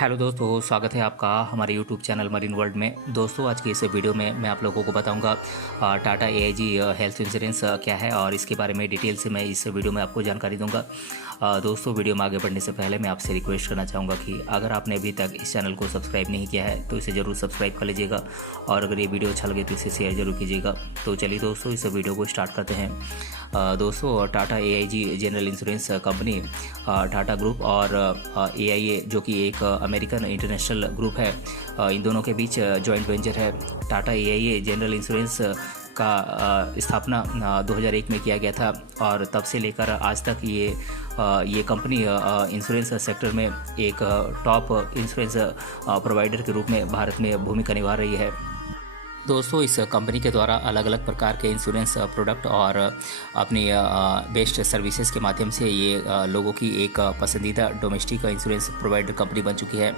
Hello दोस्तों, स्वागत है आपका हमारे यूट्यूब चैनल मरीन वर्ल्ड में। दोस्तों, आज की इस वीडियो में मैं आप लोगों को बताऊंगा टाटा एआईजी हेल्थ इंश्योरेंस क्या है और इसके बारे में डिटेल से मैं इस वीडियो में आपको जानकारी दूंगा। दोस्तों, वीडियो में आगे बढ़ने से पहले मैं आपसे रिक्वेस्ट करना चाहूँगा कि अगर आपने अभी तक इस चैनल को सब्सक्राइब नहीं किया है तो इसे ज़रूर सब्सक्राइब कर लीजिएगा और अगर ये वीडियो अच्छा लगे तो इसे शेयर जरूर कीजिएगा। तो चलिए दोस्तों, इस वीडियो को स्टार्ट करते हैं। दोस्तों, Tata AIG general insurance company Tata group और एआईए जो कि एक अमेरिकन इंटरनेशनल ग्रुप है, इन दोनों के बीच जॉइंट वेंचर है। टाटा एआईए जनरल इंश्योरेंस का स्थापना 2001 में किया गया था और तब से लेकर आज तक ये कंपनी इंश्योरेंस सेक्टर में एक टॉप इंश्योरेंस प्रोवाइडर के रूप में भारत में भूमिका निभा रही है। दोस्तों, इस कंपनी के द्वारा अलग अलग प्रकार के इंश्योरेंस प्रोडक्ट और अपनी बेस्ट सर्विसेज के माध्यम से ये लोगों की एक पसंदीदा डोमेस्टिक इंश्योरेंस प्रोवाइडर कंपनी बन चुकी है।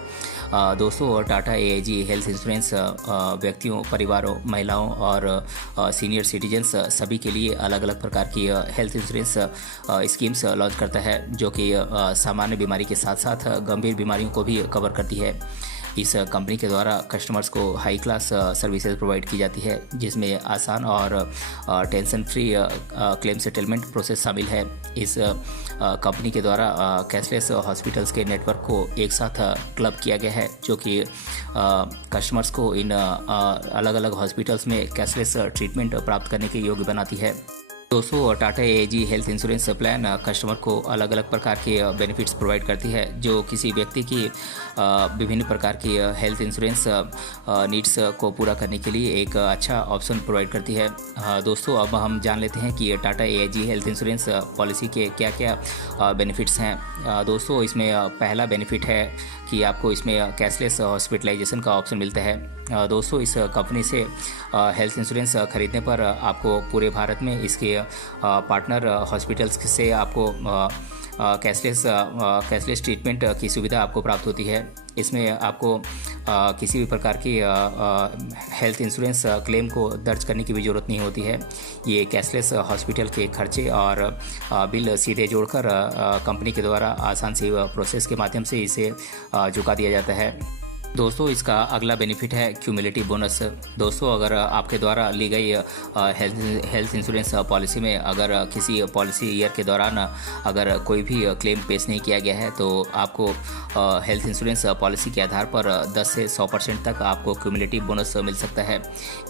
दोस्तों, टाटा एआईजी हेल्थ इंश्योरेंस व्यक्तियों, परिवारों, महिलाओं और सीनियर सिटीजन्स सभी के लिए अलग अलग प्रकार की हेल्थ इंश्योरेंस स्कीम्स लॉन्च करता है, जो कि सामान्य बीमारी के साथ साथ गंभीर बीमारियों को भी कवर करती है। इस कंपनी के द्वारा कस्टमर्स को हाई क्लास सर्विसेज प्रोवाइड की जाती है, जिसमें आसान और tension free claim settlement process शामिल है। इस कंपनी के द्वारा कैशलेस हॉस्पिटल्स के नेटवर्क को एक साथ क्लब किया गया है, जो कि कस्टमर्स को इन अलग अलग हॉस्पिटल्स में कैशलेस ट्रीटमेंट प्राप्त करने के योग्य बनाती है। दोस्तों, Tata AIG health insurance plan customer को अलग अलग प्रकार के बेनिफिट्स प्रोवाइड करती है, जो किसी व्यक्ति की विभिन्न प्रकार की हेल्थ इंश्योरेंस नीड्स को पूरा करने के लिए एक अच्छा ऑप्शन प्रोवाइड करती है। दोस्तों, अब हम जान लेते हैं कि Tata AIG health insurance policy के क्या क्या बेनिफिट्स हैं। दोस्तों, इसमें पहला बेनिफिट है कि आपको इसमें कैशलेस हॉस्पिटलाइजेशन का ऑप्शन मिलता है। दोस्तों, इस कंपनी से हेल्थ इंश्योरेंस खरीदने पर आपको पूरे भारत में इसके पार्टनर हॉस्पिटल्स से आपको कैशलेस ट्रीटमेंट की सुविधा आपको प्राप्त होती है। इसमें आपको किसी भी प्रकार की हेल्थ इंश्योरेंस क्लेम को दर्ज करने की भी ज़रूरत नहीं होती है। ये कैशलेस हॉस्पिटल के खर्चे और बिल सीधे जोड़कर कंपनी के द्वारा आसान से प्रोसेस के माध्यम से इसे चुका दिया जाता है। दोस्तों, इसका अगला बेनिफिट है क्यूमुलेटिव बोनस। दोस्तों, अगर आपके द्वारा ली गई हेल्थ इंश्योरेंस पॉलिसी में अगर किसी पॉलिसी ईयर के दौरान अगर कोई भी क्लेम पेश नहीं किया गया है तो आपको हेल्थ इंश्योरेंस पॉलिसी के आधार पर 10 से 100% तक आपको क्यूमुलेटिव बोनस मिल सकता है।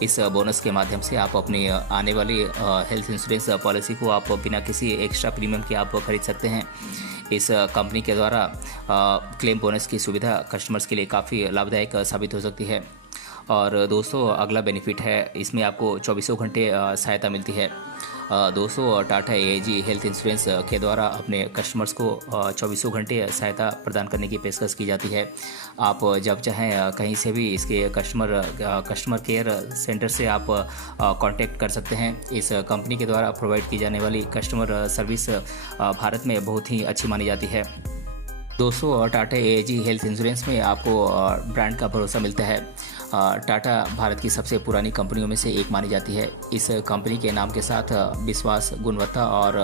इस बोनस के माध्यम से आप अपनी आने वाली हेल्थ इंश्योरेंस पॉलिसी को आप बिना किसी एक्स्ट्रा प्रीमियम के आप खरीद सकते हैं। इस कंपनी के द्वारा क्लेम बोनस की सुविधा कस्टमर्स के लिए काफ़ी लाभदायक साबित हो सकती है। और दोस्तों, अगला बेनिफिट है, इसमें आपको 24 घंटे सहायता मिलती है। दोस्तों, टाटा एआईजी हेल्थ इंश्योरेंस के द्वारा अपने कस्टमर्स को 24 घंटे सहायता प्रदान करने की पेशकश की जाती है। आप जब चाहें कहीं से भी इसके कस्टमर केयर सेंटर से आप कांटेक्ट कर सकते हैं। इस कंपनी के द्वारा प्रोवाइड की जाने वाली कस्टमर सर्विस भारत में बहुत ही अच्छी मानी जाती है। दोस्तों, टाटा एआईजी हेल्थ इंश्योरेंस में आपको ब्रांड का भरोसा मिलता है। टाटा भारत की सबसे पुरानी कंपनियों में से एक मानी जाती है। इस कंपनी के नाम के साथ विश्वास, गुणवत्ता और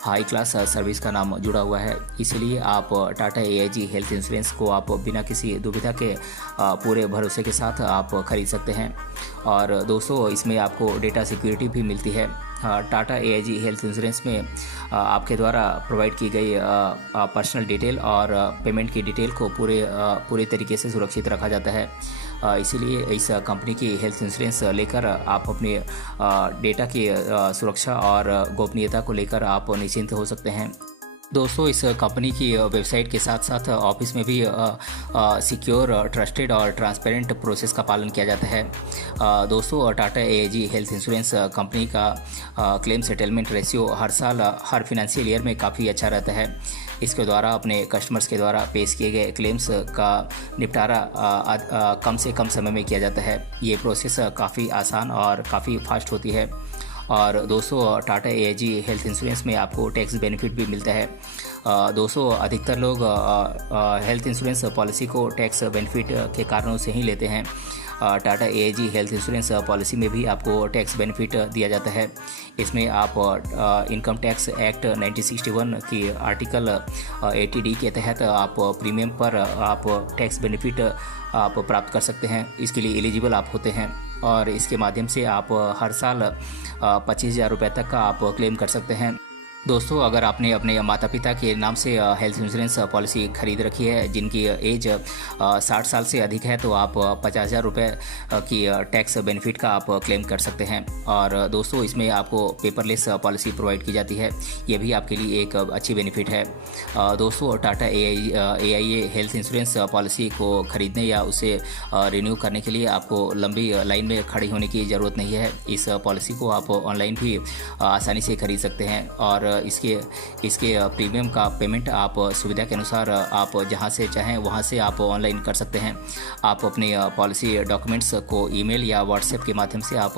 हाई क्लास सर्विस का नाम जुड़ा हुआ है। इसलिए आप टाटा एआईजी हेल्थ इंश्योरेंस को आप बिना किसी दुविधा के पूरे भरोसे के साथ आप खरीद सकते हैं। और दोस्तों, इसमें आपको डेटा सिक्योरिटी भी मिलती है। टाटा एआईजी हेल्थ इंश्योरेंस में आपके द्वारा प्रोवाइड की गई पर्सनल डिटेल और पेमेंट की डिटेल को पूरे तरीके से सुरक्षित रखा जाता है। इसीलिए इस कंपनी की हेल्थ इंश्योरेंस लेकर आप अपने डेटा की सुरक्षा और गोपनीयता को लेकर आप निश्चिंत हो सकते हैं। दोस्तों, इस कंपनी की वेबसाइट के साथ साथ ऑफिस में भी सिक्योर, ट्रस्टेड और ट्रांसपेरेंट प्रोसेस का पालन किया जाता है। दोस्तों, Tata AIG health insurance company का क्लेम सेटलमेंट रेशियो हर साल, हर फिनेंशियल ईयर में काफ़ी अच्छा रहता है। इसके द्वारा अपने कस्टमर्स के द्वारा पेश किए गए क्लेम्स का निपटारा कम से कम समय में किया जाता है। ये प्रोसेस काफ़ी आसान और काफ़ी फास्ट होती है। और दोस्तों, टाटा एआईजी हेल्थ इंश्योरेंस में आपको टैक्स बेनिफिट भी मिलता है। दोस्तों अधिकतर लोग हेल्थ इंश्योरेंस पॉलिसी को टैक्स बेनिफिट के कारणों से ही लेते हैं। Tata AIG health insurance policy में भी आपको टैक्स बेनिफिट दिया जाता है। इसमें आप इनकम टैक्स एक्ट 1961 की आर्टिकल 80D के तहत आप प्रीमियम पर आप टैक्स बेनिफिट आप प्राप्त कर सकते हैं। इसके लिए एलिजिबल आप होते हैं और इसके माध्यम से आप हर साल 25,000 रुपये तक का आप क्लेम कर सकते हैं। दोस्तों अगर आपने अपने माता पिता के नाम से हेल्थ इंश्योरेंस पॉलिसी खरीद रखी है जिनकी एज 60 साल से अधिक है तो आप 50,000 रुपये की टैक्स बेनिफिट का आप क्लेम कर सकते हैं। और दोस्तों इसमें आपको पेपरलेस पॉलिसी प्रोवाइड की जाती है, ये भी आपके लिए एक अच्छी बेनिफिट है। दोस्तों Tata AIA health insurance policy को खरीदने या उसे रिन्यू करने के लिए आपको लंबी लाइन में खड़ी होने की ज़रूरत नहीं है। इस पॉलिसी को आप ऑनलाइन भी आसानी से खरीद सकते हैं और इसके प्रीमियम का पेमेंट आप सुविधा के अनुसार आप जहां से चाहें वहां से आप ऑनलाइन कर सकते हैं। आप अपने पॉलिसी डॉक्यूमेंट्स को ईमेल या व्हाट्सएप के माध्यम से आप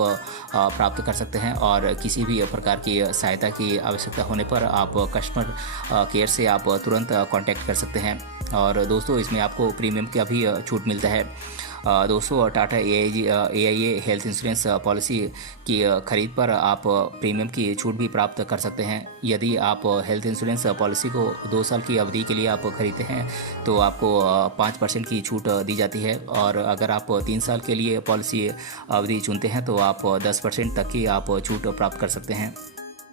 प्राप्त कर सकते हैं और किसी भी प्रकार की सहायता की आवश्यकता होने पर आप कस्टमर केयर से आप तुरंत कांटेक्ट कर सकते हैं। और दोस्तों इसमें आपको प्रीमियम का भी छूट मिलता है। दोस्तों Tata AIA health insurance policy की खरीद पर आप प्रीमियम की छूट भी प्राप्त कर सकते हैं। यदि आप हेल्थ इंश्योरेंस पॉलिसी को 2 साल की अवधि के लिए आप खरीदते हैं तो आपको 5% की छूट दी जाती है और अगर आप 3 साल के लिए पॉलिसी अवधि चुनते हैं तो आप 10% तक की आप छूट प्राप्त कर सकते हैं।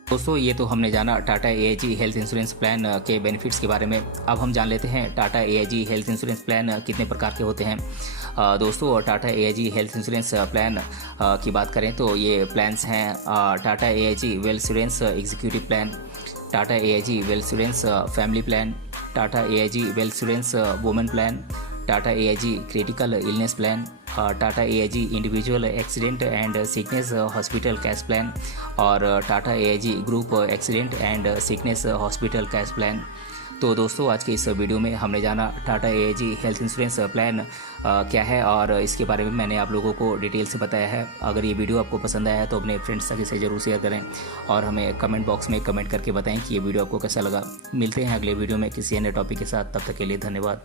दोस्तों ये तो हमने जाना Tata AIG health insurance plan के बेनिफिट्स के बारे में। अब हम जान लेते हैं Tata AIG health insurance plan कितने प्रकार के होते हैं। दोस्तों Tata AIG health insurance plan की बात करें तो ये प्लान्स हैं Tata AIG wellsurance executive plan, Tata AIG wellsurance family plan, Tata AIG wellsurance women plan, Tata AIG critical illness plan, Tata AIG individual accident and sickness hospital cash plan और Tata AIG group accident and sickness hospital cash plan. तो दोस्तों आज के इस video में हमने जाना Tata AIG health insurance plan क्या है और इसके बारे में मैंने आप लोगों को डिटेल से बताया है। अगर ये वीडियो आपको पसंद आया है तो अपने फ्रेंड्स तक इसे ज़रूर शेयर करें और हमें कमेंट बॉक्स में कमेंट करके बताएं कि ये वीडियो आपको कैसा लगा। मिलते हैं अगले वीडियो में किसी अन्य टॉपिक के साथ, तब तक के लिए धन्यवाद।